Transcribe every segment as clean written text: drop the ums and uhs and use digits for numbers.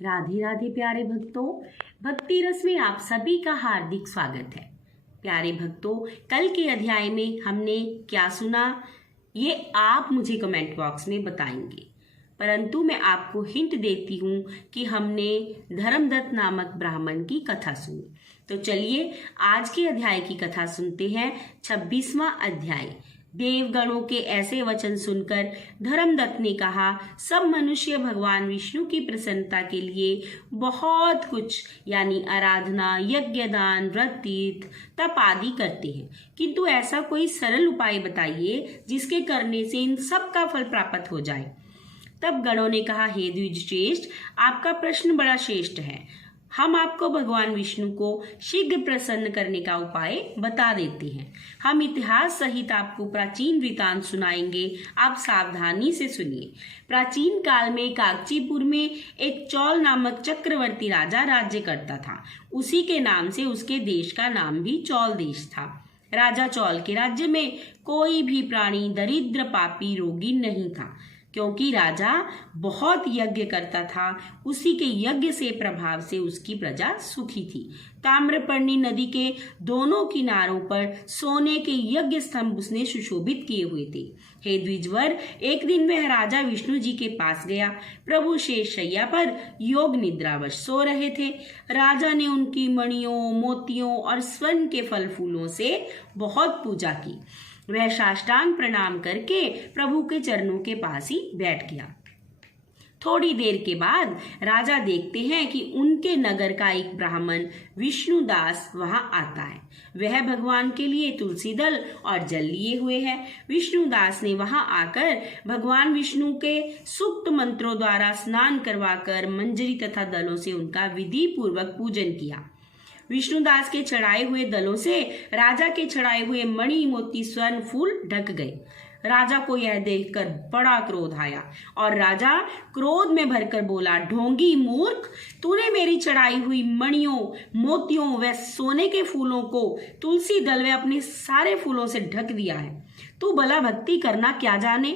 राधे राधे प्यारे भक्तों, भक्ति रस में आप सभी का हार्दिक स्वागत है। प्यारे भक्तों, कल के अध्याय में हमने क्या सुना ये आप मुझे कमेंट बॉक्स में बताएंगे, परंतु मैं आपको हिंट देती हूँ कि हमने धर्मदत्त नामक ब्राह्मण की कथा सुनी। तो चलिए आज के अध्याय की कथा सुनते हैं। 26वां अध्याय। देवगणों के ऐसे वचन सुनकर धर्मदत्त ने कहा, सब मनुष्य भगवान विष्णु की प्रसन्नता के लिए बहुत कुछ यानी आराधना, यज्ञ, दान, व्रत, तीर्थ, तप आदि करते हैं, किंतु ऐसा कोई सरल उपाय बताइए जिसके करने से इन सब का फल प्राप्त हो जाए। तब गणों ने कहा, हे द्विजश्रेष्ठ, आपका प्रश्न बड़ा श्रेष्ठ है। हम आपको भगवान विष्णु को शीघ्र प्रसन्न करने का उपाय बता देते हैं। हम इतिहास सहित आपको प्राचीन वृतांत सुनाएंगे, आप सावधानी से सुनिए। प्राचीन काल में कागचीपुर में एक चौल नामक चक्रवर्ती राजा राज्य करता था। उसी के नाम से उसके देश का नाम भी चौल देश था। राजा चौल के राज्य में कोई भी प्राणी दरिद्र, पापी, रोगी नहीं था, क्योंकि राजा बहुत यज्ञ करता था। उसी के यज्ञ से प्रभाव से उसकी प्रजा सुखी थी। ताम्रपर्णी नदी के दोनों किनारों पर सोने के यज्ञ स्तंभ उसने सुशोभित किए हुए थे। हे द्विजवर, एक दिन वह राजा विष्णु जी के पास गया। प्रभु शेष शैया पर योग निद्रावश सो रहे थे। राजा ने उनकी मणियों, मोतियों और स्वर्ण के फल फूलों से बहुत पूजा की। वह साष्टांग प्रणाम करके प्रभु के चरणों के पास ही बैठ गया। थोड़ी देर के बाद राजा देखते हैं कि उनके नगर का एक ब्राह्मण विष्णुदास वहां आता है। वह भगवान के लिए तुलसी दल और जल लिए हुए है। विष्णुदास ने वहां आकर भगवान विष्णु के सूक्त मंत्रों द्वारा स्नान करवाकर मंजरी तथा दलों से उनका विधि पूर्वक पूजन किया। विष्णुदास के चढ़ाए हुए दलों से राजा के चढ़ाए हुए मणि, मोती, स्वर्ण, फूल ढक गए। राजा को यह देखकर बड़ा क्रोध आया और राजा क्रोध में भरकर बोला, ढोंगी मूर्ख, तूने मेरी चढ़ाई हुई मणियों, मोतियों व सोने के फूलों को तुलसी दल व अपने सारे फूलों से ढक दिया है। तू भला भक्ति करना क्या जाने,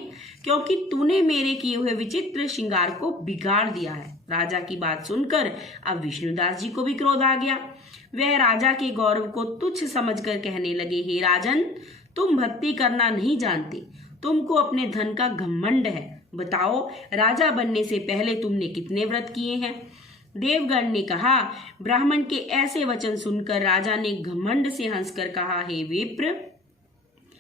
क्योंकि तूने मेरे किए हुए विचित्र श्रृंगार को बिगाड़ दिया है। राजा की बात सुनकर अब विष्णुदास जी को भी क्रोध आ गया। वह राजा के गौरव को तुच्छ समझकर कहने लगे, हे राजन, तुम भक्ति करना नहीं जानते, तुमको अपने धन का घमंड है। बताओ, राजा बनने से पहले तुमने कितने व्रत किए हैं? देवगण ने कहा, ब्राह्मण के ऐसे वचन सुनकर राजा ने घमंड से हंसकर कहा, हे विप्र,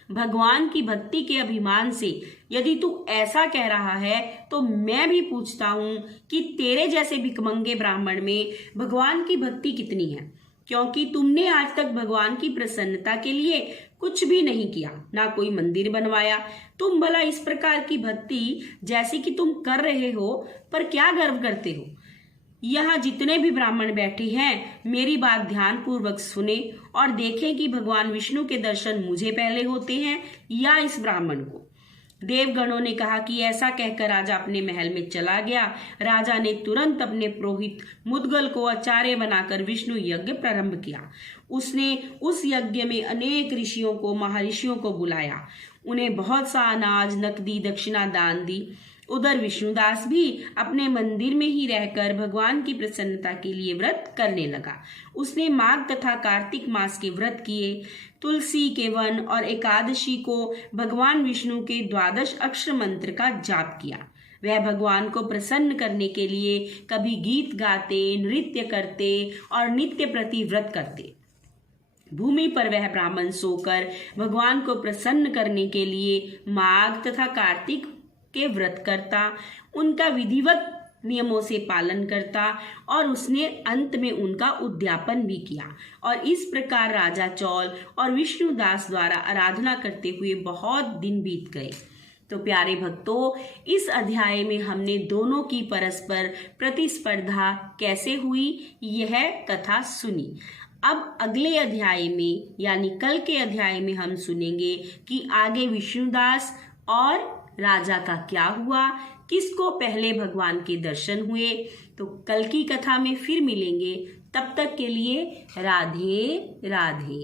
भगवान की भक्ति के अभिमान से यदि तू ऐसा कह रहा है तो मैं भी पूछता हूँ कि तेरे जैसे भिखमंगे ब्राह्मण में भगवान की भक्ति कितनी है, क्योंकि तुमने आज तक भगवान की प्रसन्नता के लिए कुछ भी नहीं किया, ना कोई मंदिर बनवाया। तुम भला इस प्रकार की भक्ति जैसी कि तुम कर रहे हो पर क्या गर्व करते हो? यहाँ जितने भी ब्राह्मण बैठे हैं, मेरी बात ध्यान पूर्वक सुने और देखें कि भगवान विष्णु के दर्शन मुझे पहले होते हैं या इस ब्राह्मण को। देवगणों ने कहा कि ऐसा कहकर राजा अपने महल में चला गया। राजा ने तुरंत अपने पुरोहित मुद्गल को आचार्य बनाकर विष्णु यज्ञ प्रारंभ किया। उसने उस यज्ञ में अनेक ऋषियों को, महर्षियों को बुलाया। उन्हें बहुत सा अनाज, नकदी, दक्षिणा दान दी। उधर विष्णुदास भी अपने मंदिर में ही रहकर भगवान की प्रसन्नता के लिए व्रत करने लगा। उसने माघ तथा कार्तिक मास के व्रत किए। तुलसी के वन और एकादशी को भगवान विष्णु के 12 अक्षर मंत्र का जाप किया। वह भगवान को प्रसन्न करने के लिए कभी गीत गाते, नृत्य करते और नित्य प्रति व्रत करते। भूमि पर वह ब्राह्मण सोकर भगवान को प्रसन्न करने के लिए माघ तथा कार्तिक के व्रत करता, उनका विधिवत नियमों से पालन करता और उसने अंत में उनका उद्यापन भी किया। और इस प्रकार राजा चौल और विष्णुदास द्वारा आराधना करते हुए बहुत दिन बीत गए। तो प्यारे भक्तों, इस अध्याय में हमने दोनों की परस्पर प्रतिस्पर्धा कैसे हुई यह कथा सुनी। अब अगले अध्याय में यानी कल के अध्याय में हम सुनेंगे कि आगे विष्णुदास और राजा का क्या हुआ, किसको पहले भगवान के दर्शन हुए। तो कल की कथा में फिर मिलेंगे, तब तक के लिए राधे राधे।